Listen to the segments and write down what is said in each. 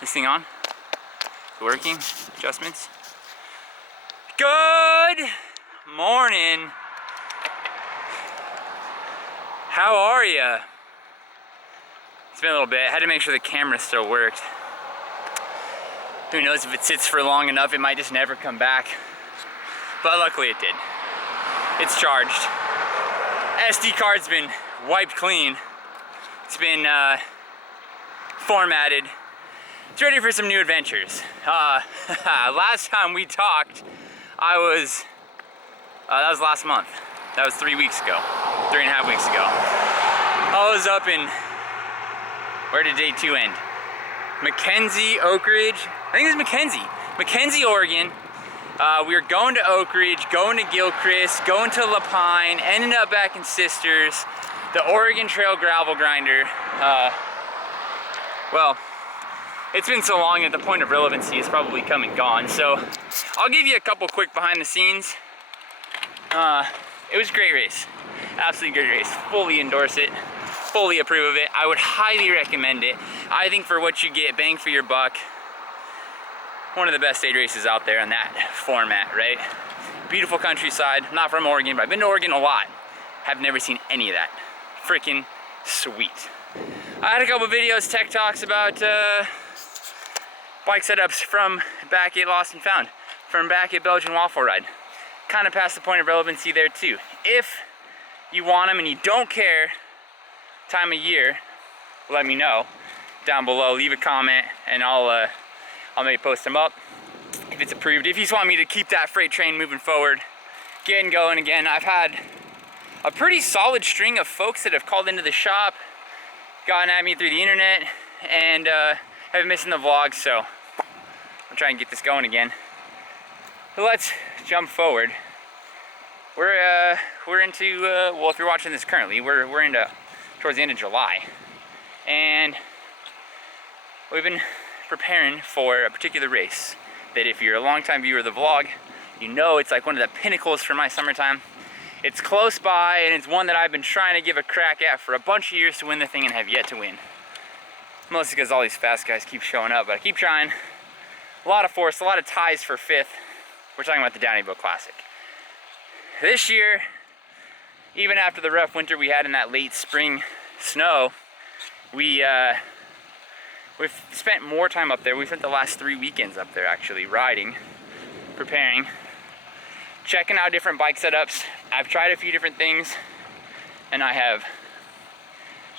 This thing on? Working? Adjustments? Good morning. How are ya? It's been a little bit. I had to make sure the camera still worked. Who knows, if it sits for long enough, it might just never come back. But luckily it did. It's charged. SD card's been wiped clean. It's been formatted. It's ready for some new adventures. Last time we talked, that was last month. That was 3 weeks ago, 3.5 weeks ago. I was up in, where did day 2 end? Mackenzie, Oak Ridge, I think it was Mackenzie, Oregon. We were going to Oak Ridge, going to Gilchrist, going to La Pine, ended up back in Sisters, the Oregon Trail gravel grinder. Well, it's been so long that the point of relevancy is probably come and gone. So I'll give you a couple quick behind the scenes. It was a great race, absolutely great race. Fully endorse it, fully approve of it. I would highly recommend it. I think for what you get, bang for your buck, one of the best stage races out there on that format, right? Beautiful countryside. I'm not from Oregon, but I've been to Oregon a lot. Have never seen any of that. Freaking sweet. I had a couple videos, tech talks about bike setups from back at Lost and Found, from back at Belgian Waffle Ride. Kind of past the point of relevancy there too. If you want them and you don't care time of year, let me know down below. Leave a comment and I'll maybe post them up if it's approved. If you just want me to keep that freight train moving forward, getting going again. I've had a pretty solid string of folks that have called into the shop, gotten at me through the internet, and have been missing the vlog, so I'm trying to get this going again. So let's jump forward. We're into well, if you're watching this currently, we're into towards the end of July, and we've been preparing for a particular race that, if you're a longtime viewer of the vlog, you know it's like one of the pinnacles for my summertime. It's close by, and it's one that I've been trying to give a crack at for a bunch of years to win the thing and have yet to win. Mostly because all these fast guys keep showing up, but I keep trying. A lot of force, a lot of ties for 5th. We're talking about the Downieville Classic. This year, even after the rough winter we had in that late spring snow, we've spent more time up there. We spent the last 3 weekends up there actually riding, preparing, checking out different bike setups. I've tried a few different things, and I have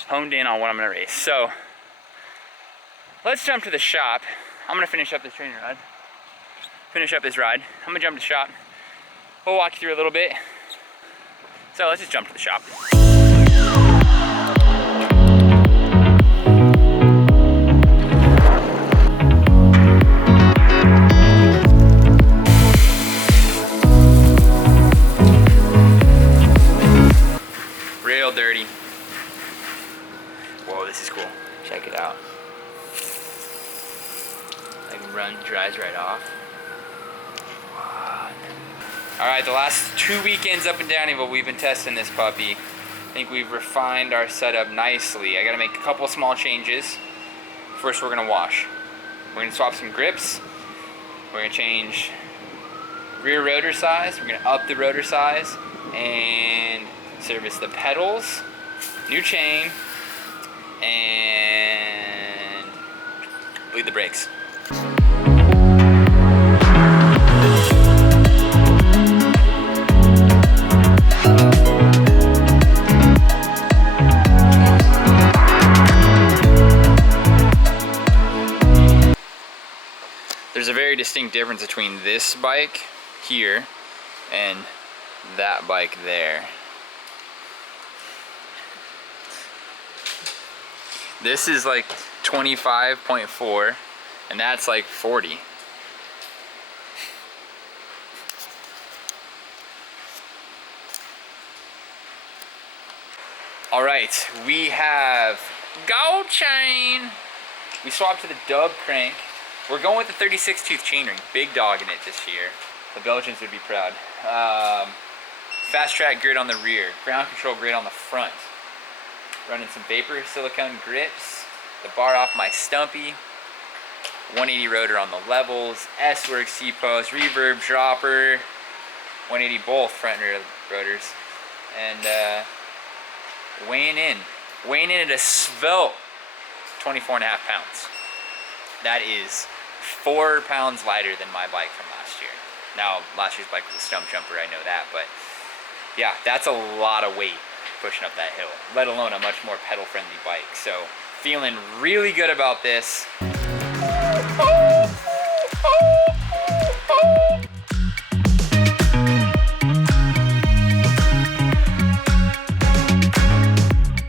honed in on what I'm gonna race. So let's jump to the shop. I'm gonna finish up this training ride. Finish up this ride. I'm gonna jump to the shop. We'll walk you through a little bit. So let's just jump to the shop. Real dirty. Whoa, this is cool. Check it out. Like dries right off. What? All right, the last 2 weekends up in Downieville, we've been testing this puppy. I think we've refined our setup nicely. I gotta make a couple small changes. First, we're gonna wash. We're gonna swap some grips. We're gonna change rear rotor size. We're gonna up the rotor size and service the pedals, new chain, and bleed the brakes. There's a very distinct difference between this bike here and that bike there. This is like 25.4 and that's like 40. All right, we have gold chain. We swapped to the dub crank. We're going with the 36 tooth chainring, big dog in it this year. The Belgians would be proud. Fast track grid on the rear, ground control grid on the front. Running some vapor silicone grips, the bar off my Stumpy. 180 rotor on the levels, S-Works C-post, reverb, dropper, 180 both front and rear rotors, and weighing in at a svelte 24.5 pounds. That is 4 pounds lighter than my bike from last year. Now, last year's bike was a stump jumper, I know that, but yeah, that's a lot of weight pushing up that hill, let alone a much more pedal-friendly bike. So, feeling really good about this.